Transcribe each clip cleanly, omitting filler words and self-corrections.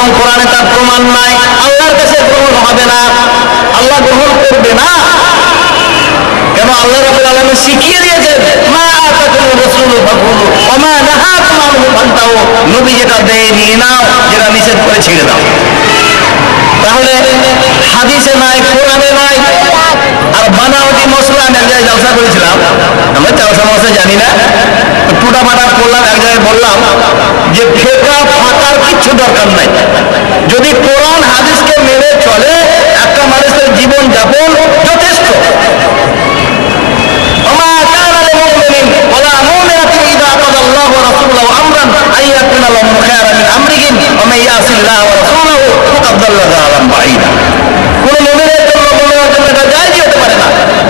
এবং কোরআনে তার প্রমাণ নাই, আল্লাহর কাছে গ্রহণ হবে না, আল্লাহ গ্রহণ করবে না। কেন? আল্লাহ রাব্বুল আলামিন শিখিয়ে দিয়েছেন, মা আতাকুমুর রাসূলু ফাখুযু ওয়া মা নাহাকুম আনহু ফান্তাহু। নবী যেটা দেয় নিয়ে নাও, যেটা নিষেধ করে ছেড়ে দাও। তাহলে হাদিসে নাই, কোরআনে নাই, আর বানাওয়াটি মশলা। আমি এক জায়গায় জলসা করেছিলাম, আমরা জলসা মশলা জানি না, টুটা ফাটা করলাম, এক জায়গায় বললাম যে ফেকা ফাঁকার কিচ্ছু দরকার নাই। যদি কোরআন হাদিসকে মেনে চলে, একটা মানুষের জীবন যাপন যথেষ্ট।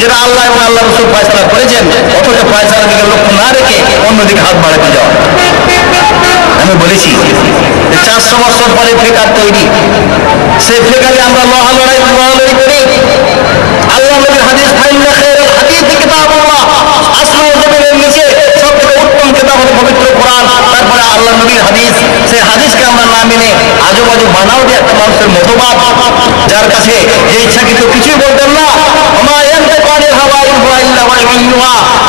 যেটা আল্লাহ এবং আল্লাহ রাসূল ফয়সালা করেছেন, অথচ ফয়সালার দিকে লক্ষ্য না রেখে অন্যদিকে হাত বাড়াতে যাওয়া। আমি বলেছি 400 বছর পরে ফেকার তৈরি, সেই ফেকারে আমরা লড়াই করি। আল্লাহ নবীর হাদিস, ফাইন্না খায়রুল হাদিসি কিতাবুল্লাহ, আসমান ও জমিনের নিচে সবথেকে উত্তম কিতাব হলো পবিত্র কোরআন। তারপরে আল্লাহ নবীর হাদিস, সেই হাদিসকে আমরা না মেনে আজুবাজু বানাও দিয়ে একটা মানুষের মতবাদ, যার কাছে যে ইচ্ছাকৃত কিছুই বলতেন না।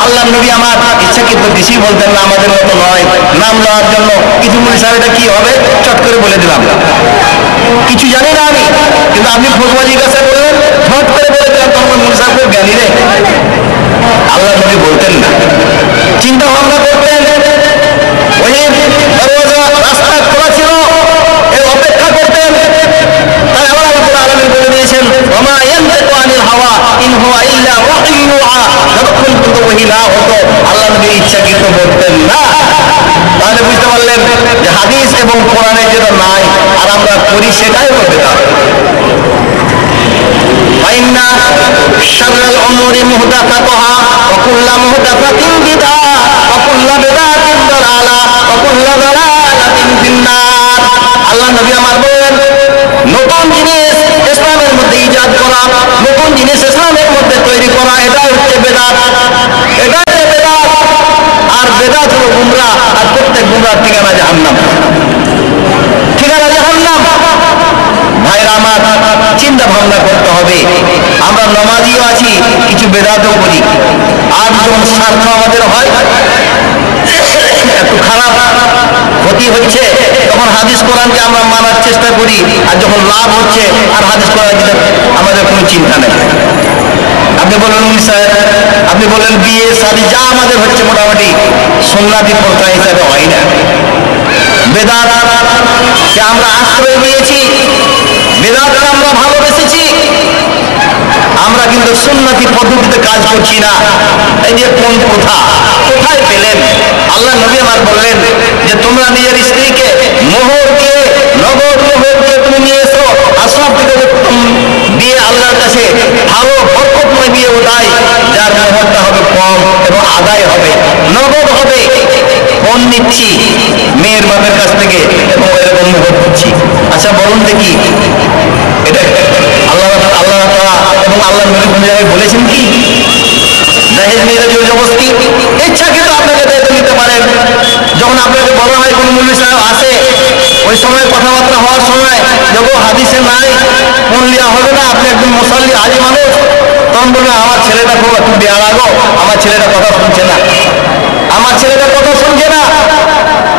আল্লাহ নবী আমার ইচ্ছাকৃত কিছুই বলতেন না, আমাদের মতো নয়। নাম নেওয়ার জন্য কিছু মুনি সাহেব এটা কি হবে চট করে বলে দিলাম, কিছু জানি না আমি, কিন্তু আপনি ফতুয়া জিজ্ঞাসা করলেন, ঝট করে বলে দিলাম, তখন মুনি সাহেব জ্ঞানী রে। আল্লাহ নবী বলতেন না, চিন্তা ভাবনা করতেন, ওই দরওয়াজা রাস্তা খোলা ছিল, এর অপেক্ষা করতেন। তাই আল্লাহ রাব্বুল আলামিন বলে দিয়েছেন, ওমা ইয়ানতিকু আনিল হাওয়া ইন হুয়া ইল্লা ওয়াহয়ুন ইউহা। যতক্ষণ পর্যন্ত ওহী না হতো, আল্লাহ নবী ইচ্ছাকৃত বলতেন না। তাহলে বুঝতে পারলেন যে হাদিস এবং কোরআনে যেটা নাই আর আমরা করি, সেটাই হলো বিদআত। ফাইন্না শাররাল উমুরি মুহদাসাতুহা ওয়া কুল্লু মুহদাসাতিন বিদআহ ওয়া কুল্লু বিদআতিন দালালাহ ওয়া কুল্লু দালালাতিন ফিন্নার। আল্লাহ নবী আমার বলেন, নতুন জিনিস ইসলামের মধ্যে ইজাদ করা, নতুন জিনিস ইসলামের মধ্যে তৈরি করা, এটাই হচ্ছে বেদাত, এটাই বেদাত। আর বেদাত হলো গুমরাহ, আর প্রত্যেক গুমরাহ ঠিকানা জাহান্নাম, ঠিকানা জাহান্নাম। ভাইরা আমার, চিন্তা ভাবনা করতে হবে। আমরা নামাজিও আছি, কিছু বেদাতও করি, আর যখন স্বার্থ আমাদের হয়, একটু খারাপ ক্ষতি হচ্ছে, তখন হাদিস কোরআনকে আমরা মানার চেষ্টা করি, আর যখন লাভ হচ্ছে আর হাদিস কোরআন আমাদের কোনো চিন্তা নেই। আপনি বলেন স্যার, আপনি বলেন বিয়ে শাদী যা আমাদের হচ্ছে মোটামুটি সুন্নাতি প্রথা হিসাবে হয় না। বেদাতকে আমরা আশ্রয় দিয়েছি, বেদাতকে আমরা ভালোবেসেছি, আমরা কিন্তু সুন্নতি পদ্ধতিতে কাজ করছি না। এই যে কোন প্রথা কোথায় পেলেন? আল্লাহ নবী আমার বললেন যে তোমরা নিজের স্ত্রীকে মোহর দিয়ে, নগদ মোহর দিয়ে তুমি নিয়ে এসো, আর সব থেকে দিয়ে আল্লাহর কাছে ভালো বরকতময় বিয়ে ওটাই যার মোহরটা হবে কম এবং আদায় হবে, নগদ হবে। ফোন নিচ্ছি মেয়ের বাপের কাছ থেকে এবং এরকম মোহর দিচ্ছি। আচ্ছা বলুন দেখি, এটা আল্লাহ এবং আল্লাহ নবী কোন জায়গায় বলেছেন কি? জাহেজ মেয়েরা জোর জবরদস্তি ইচ্ছাকৃত আপনাকে দায়িত্ব নিতে পারেন। যখন আপনাকে বলা হয় কোনো মুল্লি সাহেব আসে, ওই সময় কথাবার্তা হওয়ার সময় যখন হাদিসে নাই, ফোন লিয়া হবে না, আপনি একজন মুসল্লি হাজি মানুষ, তখন বলবেন আমার ছেলেটা খুব একটু বেয়ারা গো, আমার ছেলেটা কথা শুনছে না, আমার ছেলেটা কথা শুনছে না।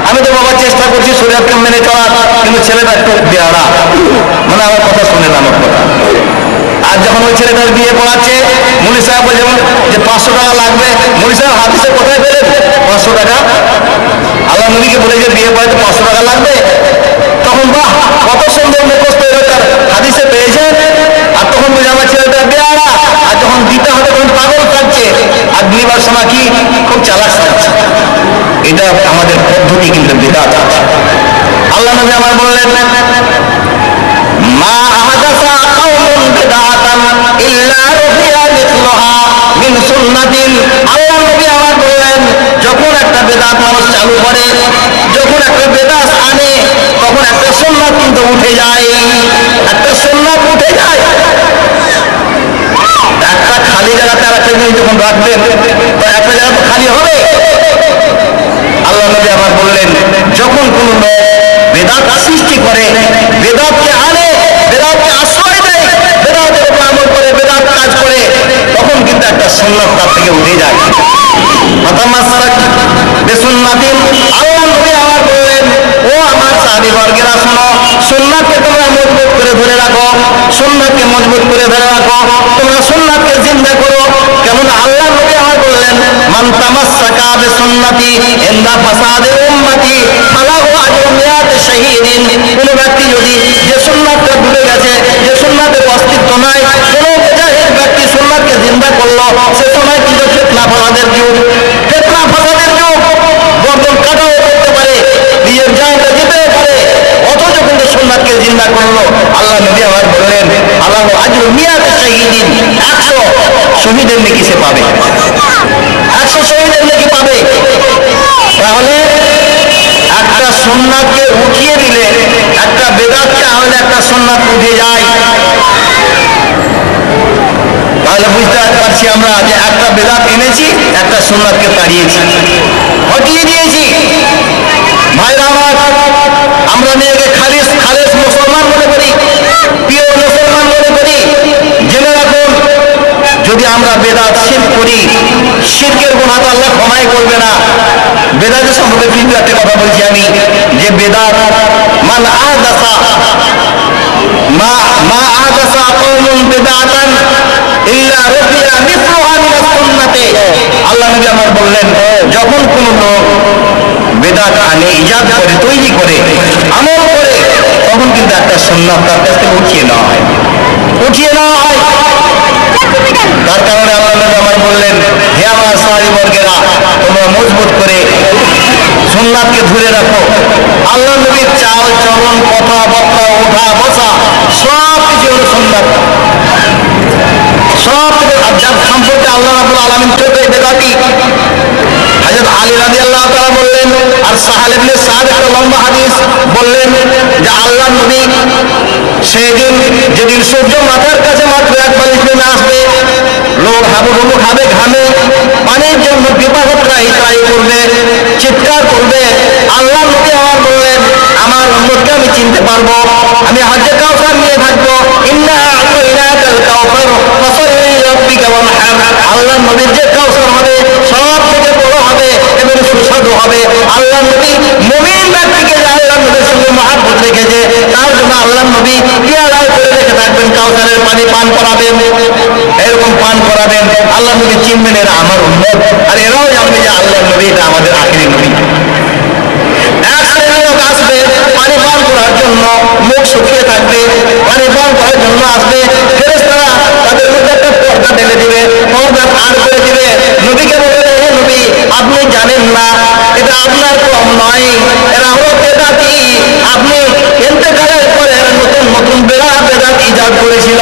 আমি তো বাবার চেষ্টা করছি শরীয়তকে মেনে চলার, কিন্তু ছেলেটা একটু বেয়ারা, মানে আমার কথা শুনে না, আমার কথা। আর যখন ওই ছেলেটার বিয়ে পড়াচ্ছে, মুলি সাহেব বলছেন যে 500 টাকা লাগবে। মুলি সাহেব হাদিসে কোথায় পেলেন 500 টাকা? আল্লাহ নবীকে বলে যে বিয়ে পড়াতে 500 টাকা লাগবে। তখন বাহ, কত সুন্দর মুখস্থ তার হাদিসে পেয়েছেন। আর তখন বলছে আমার ছেলেটা বেয়ারা, আর যখন দিতে হবে তখন পাগল কাটছে, আর দিবার সময় কি খুব চালাক সাজছে। এটা আমাদের পদ্ধতি, কিন্তু বিদআত। আল্লাহ নবী আমার বললেন, মা আহাদাসা কওমুন বিদআতান ইল্লা রুফিয়া মিসলুহা মিন সুন্নাতিন। আল্লাহ নবী আমার বললেন, যখন একটা বেদাত মানুষ চালু করে, যখন একটা বেদাত আনে, তখন একটা সুন্নাত কিন্তু উঠে যায়, একটা সুন্নাত উঠে যায়। একটা খালি জায়গাতে আর একটা জিনিস যখন রাখবেন, তো একটা জায়গা তো খালি হবে। আল্লাহ নবী আমার বললেন, যখন কোন লোক বেদাত সৃষ্টি করে, বর্গেরা শোনো, সুন্নাতকে তোমরা মজবুত করে ধরে রাখো, সুন্নাতকে মজবুত করে ধরে রাখো, তোমরা সুন্নাতকে জিন্দা করো। কেমন আল্লাহ নবী আমার বললেন, মান তামাসসাকা বিসুন্নতি ইনদা ফাসাদি উম্মতি ফালাহু আজরু মিয়াতি শাহীদিন। কোন ব্যক্তি যদি যে সুন্নাতটা ডুবে গেছে, যে সুন্নাতের অস্তিত্ব নাই, কোন মুজাহিদ ব্যক্তি সুন্নাতকে জিন্দা করলো, সে সময় কিন্তু ফিতনা ফাসাদের যুগ, ফিতনা ফাসাদের যুগ, গর্দন কাটাও করতে পারে, নিজের জানটা দিতেও পারে, অথচ কিন্তু সুন্নাতকে জিন্দা করলো। আল্লাহ নবী আমার বললেন, ফালাহু আজরু মিয়াতি শাহীদিন, 100 শহীদের নেকি সে পাবে, 100 শহীদের নেকি পাবে। তাহলে একটা সুন্নাতকে উঠিয়ে দিলে, একটা বেদাতকে আনলে একটা সুন্নাত উঠে যায়। তাহলে বুঝতে পারছি আমরা যে একটা বেদাত এনেছি, একটা সুন্নাতকে তাড়িয়েছি, হটিয়ে দিয়েছি। ভাইরা আমার, আমরা নিজেকে খালিস মুসলমান মনে করি, প্রিয় মুসলমান মনে করি। জেনে রাখুন, যদি আমরা বেদাত শিরক করি, শিরকের গুনাহ তো আল্লাহ ক্ষমাই করবে না। বেদাতের সম্পর্কে কিন্তু একটা কথা বলছি আমি, যে বেদাত মান আহদাসা মা আহদাসা কওমুন বিদআতান ইল্লা রুফিয়া মিসলুহা মিনাস সুন্নাতি। আল্লাহ নবী আমার বললেন, যখন কোন লোক বেদাত আনে, ইজাদ করে, তৈরি করে, আমল করে, তখন কিন্তু একটা সুন্নাত তার কাছ থেকে উঠিয়ে নেওয়া হয়। তার কারণে আল্লাহ নবী আমার বললেন, হে আমার সাহাবী বর্গেরা, তোমরা মজবুত করে সুন্নাতকে ধরে রাখো। আল্লাহ নবীর চাল চলন, কথাবার্তা, ওঠা বসা সব কিছু হলো সুন্নাত। সব যার সম্পর্কে আল্লাহ রাব্বুল আলামিন ছোট বেদাতি হযরত আলী রাদিয়াল্লাহু তাআলা বললেন, আর সাহাল ইবনে সাদ একটা লম্বা হাদিস বললেন যে আল্লাহ নবী সেদিন, যেদিন সূর্য মাথার কাছে মাত্র 1 বালিশ নেমে আসবে, লোক হাবুডুবু খাবে ঘামে, পানির জন্য বিপাকে ত্রাহি করবে, চিৎকার করবে। আল্লাহ নবী আমার বললেন, আমার উম্মতকে আমি চিনতে পারবো, আমি হাজ্জে কাউসার নিয়ে থাকবো। ইন্না আ'তাইনাকাল কাউসার ফাসাল্লি লিরাব্বিকা ওয়ানহার। আল্লাহ নবীর যে কাউসার হবে সব থেকে বড় হবে এবং সুস্বাদু হবে। আল্লাহ নবী মুমিন ব্যক্তিকে যে আল্লাহ নবীর সঙ্গে মহব্বত রেখেছে, তার জন্য আল্লাহ নবী পেয়ালায় করে রেখে থাকবেন, কাউসারের পানি পান করাবেন, এরকম পান করাবেন। আল্লাহ নবী চিনবেন এরা আমার উম্মত, আর এরাও জানবে যে আল্লাহ নবী এটা আমাদের আখিরি নবী। এক শ্রেণীর লোক আসবে পানি পান করার জন্য, মুখ শুকিয়ে থাকবে, পানি পান করার জন্য আসবে, ফেরেশতারা তাদের মধ্যে একটা পর্দা ঢেলে দিবে, পর্দা আড় করে দিবে। নবীকে বলবে, হে নবী, আপনি জানেন না এটা আপনার কম নয়, এরা হলো বেদাতি। আপনি ইন্তেকালের পরে নতুন নতুন বেদাত ইজাদ করেছিল,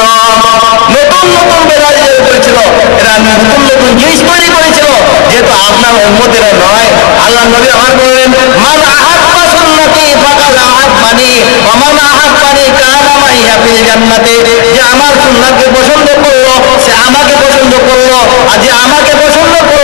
নতুন নতুন বেদাত ইজাদ করেছিল, এরা নতুন নতুন জিনিস তৈরি করেছিল, যেহেতু আপনার উম্মতেরা নয়। আল্লাহ নবী আমার বললেন, মান আহাব্বা সুন্নতি ফাকাদ আহাব্বানি ওয়া মান আহাব্বানি কানা মাইয়া ফিল জান্নাতি। যে আমার সুন্নাতকে পছন্দ করলো সে আমাকে পছন্দ করলো, আর যে আমাকে পছন্দ করলো